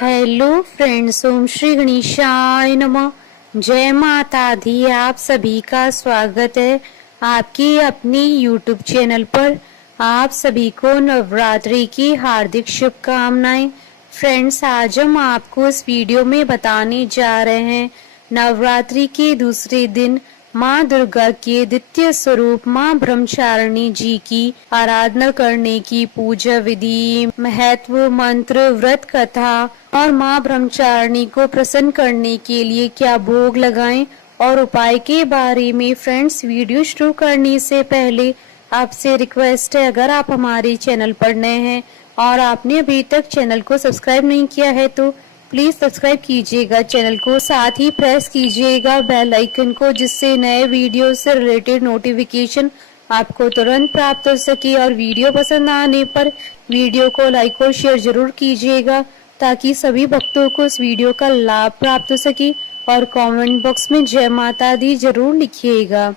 Hello friends, ओम श्री गणेशाय नमः। जय माता दी। आप सभी का स्वागत है आपकी अपनी यूट्यूब चैनल पर। आप सभी को नवरात्रि की हार्दिक शुभकामनाएं। फ्रेंड्स, आज हम आपको इस वीडियो में बताने जा रहे हैं नवरात्रि के दूसरे दिन माँ दुर्गा के द्वितीय स्वरूप माँ ब्रह्मचारिणी जी की आराधना करने की पूजा विधि, महत्व, मंत्र, व्रत कथा और माँ ब्रह्मचारिणी को प्रसन्न करने के लिए क्या भोग लगाएं और उपाय के बारे में। फ्रेंड्स, वीडियो शुरू करने से पहले आपसे रिक्वेस्ट है, अगर आप हमारे चैनल पर नए हैं और आपने अभी तक चैनल को सब्सक्राइब नहीं किया है तो प्लीज सब्सक्राइब कीजिएगा चैनल को, साथ ही प्रेस कीजिएगा बेल आइकन को, जिससे नए वीडियो से रिलेटेड नोटिफिकेशन आपको तुरंत प्राप्त हो सके। और वीडियो पसंद आने पर वीडियो को लाइक और शेयर जरूर कीजिएगा ताकि सभी भक्तों को इस वीडियो का लाभ प्राप्त हो सके। और कमेंट बॉक्स में जय माता दी जरूर लिखिएगा।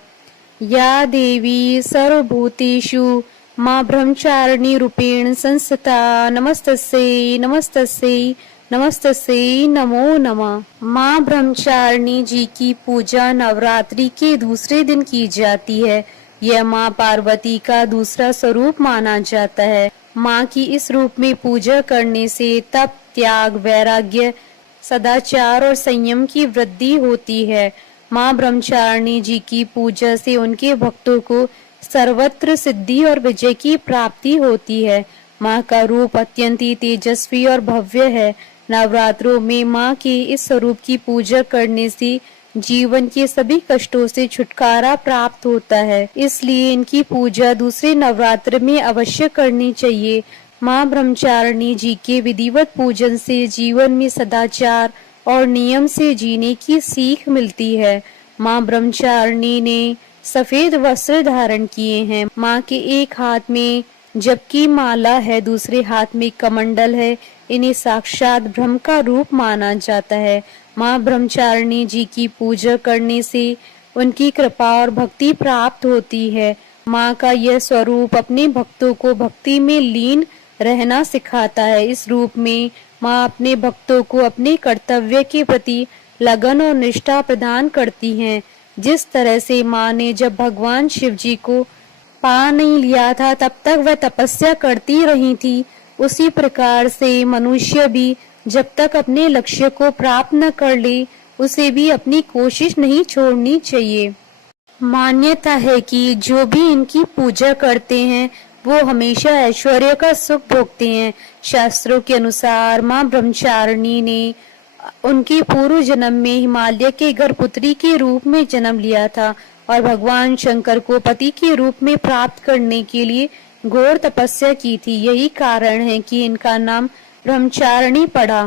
या देवी सर्वभूतेषु माँ ब्रह्मचारिणी रूपेण संस्थिता नमस्तस्यै नमस्तस्यै नमस्तस्यै नमो नमः। माँ ब्रह्मचारिणी जी की पूजा नवरात्रि के दूसरे दिन की जाती है। यह माँ पार्वती का दूसरा स्वरूप माना जाता है। माँ की इस रूप में पूजा करने से तप, त्याग, वैराग्य, सदाचार और संयम की वृद्धि होती है। माँ ब्रह्मचारिणी जी की पूजा से उनके भक्तों को सर्वत्र सिद्धि और विजय की प्राप्ति होती है। माँ का रूप अत्यंत ही तेजस्वी और भव्य है। नवरात्रों में माँ के इस स्वरूप की पूजा करने से जीवन के सभी कष्टों से छुटकारा प्राप्त होता है, इसलिए इनकी पूजा दूसरे नवरात्र में अवश्य करनी चाहिए। माँ ब्रह्मचारिणी जी के विधिवत पूजन से जीवन में सदाचार और नियम से जीने की सीख मिलती है। माँ ब्रह्मचारिणी ने सफेद वस्त्र धारण किए हैं। माँ के एक हाथ में जबकि माला है, दूसरे हाथ में कमंडल है। इन्हें साक्षात ब्रह्म का रूप माना जाता है। माँ ब्रह्मचारिणी जी की पूजा करने से उनकी कृपा और भक्ति प्राप्त होती है। माँ का यह स्वरूप अपने भक्तों को भक्ति में लीन रहना सिखाता है। इस रूप में माँ अपने भक्तों को अपने कर्तव्य के प्रति लगन और निष्ठा प्रदान करती हैं। जिस तरह से माँ ने जब भगवान शिव जी को पा नहीं लिया था तब तक वह तपस्या करती रही थी, उसी प्रकार से मनुष्य भी जब तक अपने लक्ष्य को प्राप्त न कर ले उसे भी अपनी कोशिश नहीं छोड़नी चाहिए। मान्यता है कि जो भी इनकी पूजा करते हैं वो हमेशा ऐश्वर्य का सुख भोगते हैं। शास्त्रों के अनुसार माँ ब्रह्मचारिणी ने उनके पूर्व जन्म में हिमालय के गर्भपुत्री के रूप में जन्म लिया था और भगवान शंकर को पति के रूप में प्राप्त करने के लिए घोर तपस्या की थी। यही कारण है कि इनका नाम ब्रह्मचारिणी पड़ा।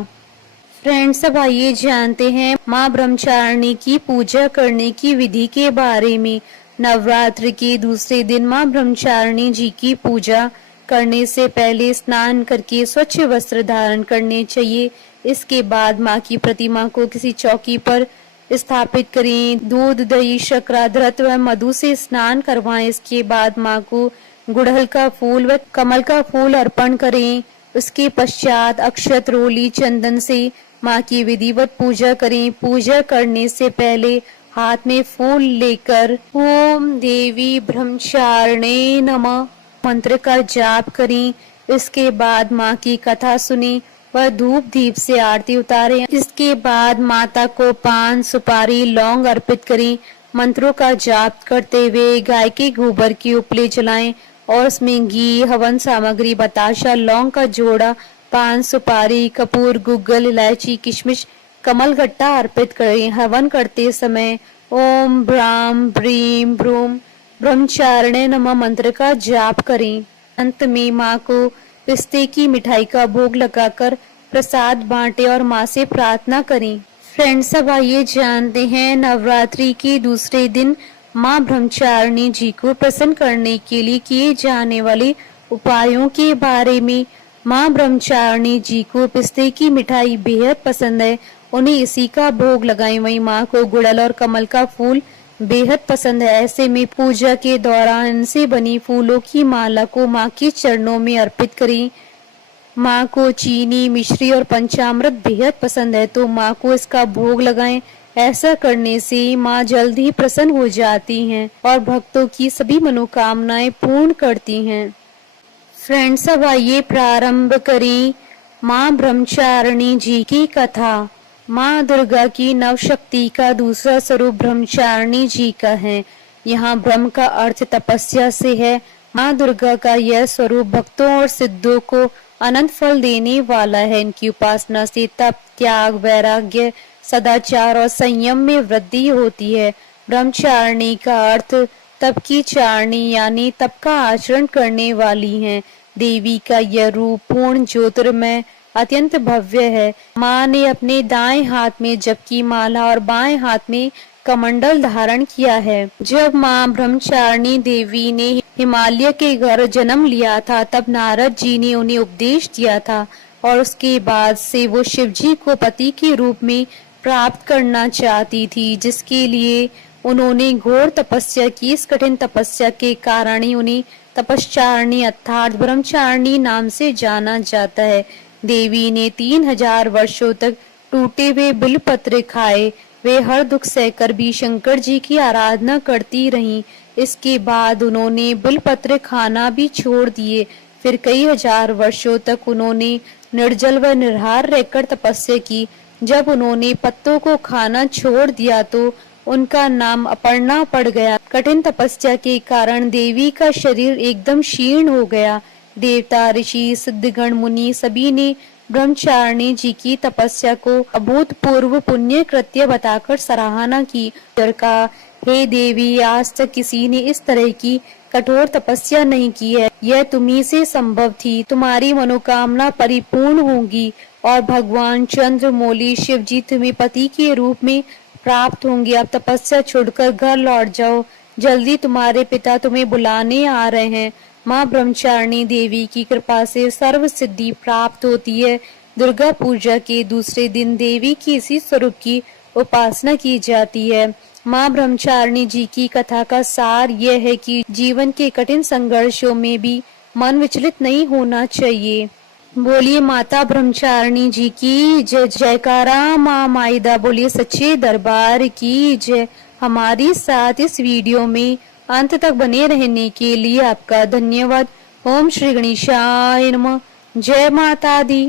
फ्रेंड्स, अब आइए जानते हैं माँ ब्रह्मचारिणी की पूजा करने की विधि के बारे में। नवरात्र के दूसरे दिन माँ ब्रह्मचारिणी जी की पूजा करने से पहले स्नान करके स्वच्छ वस्त्र धारण करने चाहिए। इसके बाद माँ की प्रतिमा को किसी चौकी पर स्थापित करें। दूध, दही, शर्करा, घृत व मधु से स्नान करवाएं। इसके बाद माँ को गुड़हल का फूल व कमल का फूल अर्पण करें। उसके पश्चात अक्षत, रोली, चंदन से माँ की विधिवत पूजा करें। पूजा करने से पहले हाथ में फूल लेकर ओम देवी ब्रह्मचारिणे नमः मंत्र का जाप करें। इसके बाद माँ की कथा सुने व धूप दीप से आरती उतारें। इसके बाद माता को पान, सुपारी, लौंग अर्पित करें। मंत्रों का जाप करते हुए गाय के गोबर की उपले जलाएं और उसमें घी, हवन सामग्री, बताशा, लौंग का जोड़ा, पान, सुपारी, कपूर, गुग्गल, इलायची, किशमिश, कमल गट्टा अर्पित करें। हवन करते समय ओम ब्राम ब्रीम ब्रूम ब्रह्मचारिणे नमः मंत्र का जाप करें। अंत में माँ को पिस्ते की मिठाई का भोग लगाकर प्रसाद बांटे और माँ से प्रार्थना करें। फ्रेंड्स, अब आइए जानते हैं नवरात्रि के दूसरे दिन माँ ब्रह्मचारिणी जी को प्रसन्न करने के लिए किए जाने वाले उपायों के बारे में। माँ ब्रह्मचारिणी जी को पिस्ते की मिठाई बेहद पसंद है, उन्हें इसी का भोग लगाएं। वहीं माँ को गुड़हल और कमल का फूल बेहद पसंद है। ऐसे में पूजा के दौरान इनसे बनी फूलों की माला को माँ के चरणों में अर्पित करें। माँ को चीनी, मिश्री और पंचामृत बेहद पसंद है, तो माँ को इसका भोग लगाएं। ऐसा करने से माँ जल्द ही प्रसन्न हो जाती हैं और भक्तों की सभी मनोकामनाएं पूर्ण करती हैं। फ्रेंड्स, अब आइए प्रारंभ करें माँ ब्रह्मचारिणी जी की कथा। माँ दुर्गा की नवशक्ति का दूसरा स्वरूप ब्रह्मचारिणी जी का है। यहाँ ब्रह्म का अर्थ तपस्या से है। माँ दुर्गा का यह स्वरूप भक्तों और सिद्धों को अनंत फल देने वाला है। इनकी उपासना से तप, त्याग, वैराग्य, सदाचार और संयम में वृद्धि होती है। ब्रह्मचारिणी का अर्थ तप की चारणी यानी तप का आचरण करने वाली हैं। देवी का यह रूप पूर्ण ज्योतिर्मय अत्यंत भव्य है। माँ ने अपने दाएं हाथ में जप की माला और बाएं हाथ में कमंडल धारण किया है। जब माँ ब्रह्मचारिणी देवी ने हिमालय के घर जन्म लिया था, तब नारद जी ने उन्हें उपदेश दिया था और उसके बाद से वो शिव जी को पति के रूप में प्राप्त करना चाहती थी, जिसके लिए उन्होंने घोर तपस्या की। इस कठिन तपस्या के कारण ही उन्हें तपश्चारिणी अर्थात ब्रह्मचारिणी नाम से जाना जाता है। देवी ने 3000 वर्षों तक टूटे हुए बिलपत्र खाए। वे हर दुख सहकर भी शंकर जी की आराधना करती रहीं। इसके बाद उन्होंने बिलपत्र खाना भी छोड़ दिए। फिर कई हजार वर्षों तक उन्होंने निर्जल व निराहार रहकर तपस्या की। जब उन्होंने पत्तों को खाना छोड़ दिया तो उनका नाम अपर्णा पड़ गया। कठिन तपस्या के कारण देवी का शरीर एकदम क्षीण हो गया। देवता, ऋषि, सिद्धगण, मुनि सभी ने ब्रह्मचारिणी जी की तपस्या को अभूतपूर्व पुण्य कृत्य बताकर सराहना की और कहा, हे देवी, आज तक किसी ने इस तरह की कठोर तपस्या नहीं की है। यह तुम्ही से संभव थी। तुम्हारी मनोकामना परिपूर्ण होगी और भगवान चंद्रमौली शिव जी तुम्हें पति के रूप में प्राप्त होंगे। अब तपस्या छोड़कर घर लौट जाओ। जल्दी तुम्हारे पिता तुम्हें बुलाने आ रहे हैं। माँ ब्रह्मचारिणी देवी की कृपा से सर्व सिद्धि प्राप्त होती है। दुर्गा पूजा के दूसरे दिन देवी की इसी स्वरूप की उपासना की जाती है। माँ ब्रह्मचारिणी जी की कथा का सार यह है कि जीवन के कठिन संघर्षों में भी मन विचलित नहीं होना चाहिए। बोलिए माता ब्रह्मचारिणी जी की जय। जयकारा माँ माइदा। बोलिए सच्चे दरबार की जय। हमारी साथ इस वीडियो में अंत तक बने रहने के लिए आपका धन्यवाद। ओम श्री गणेशाय नमः। जय माता दी।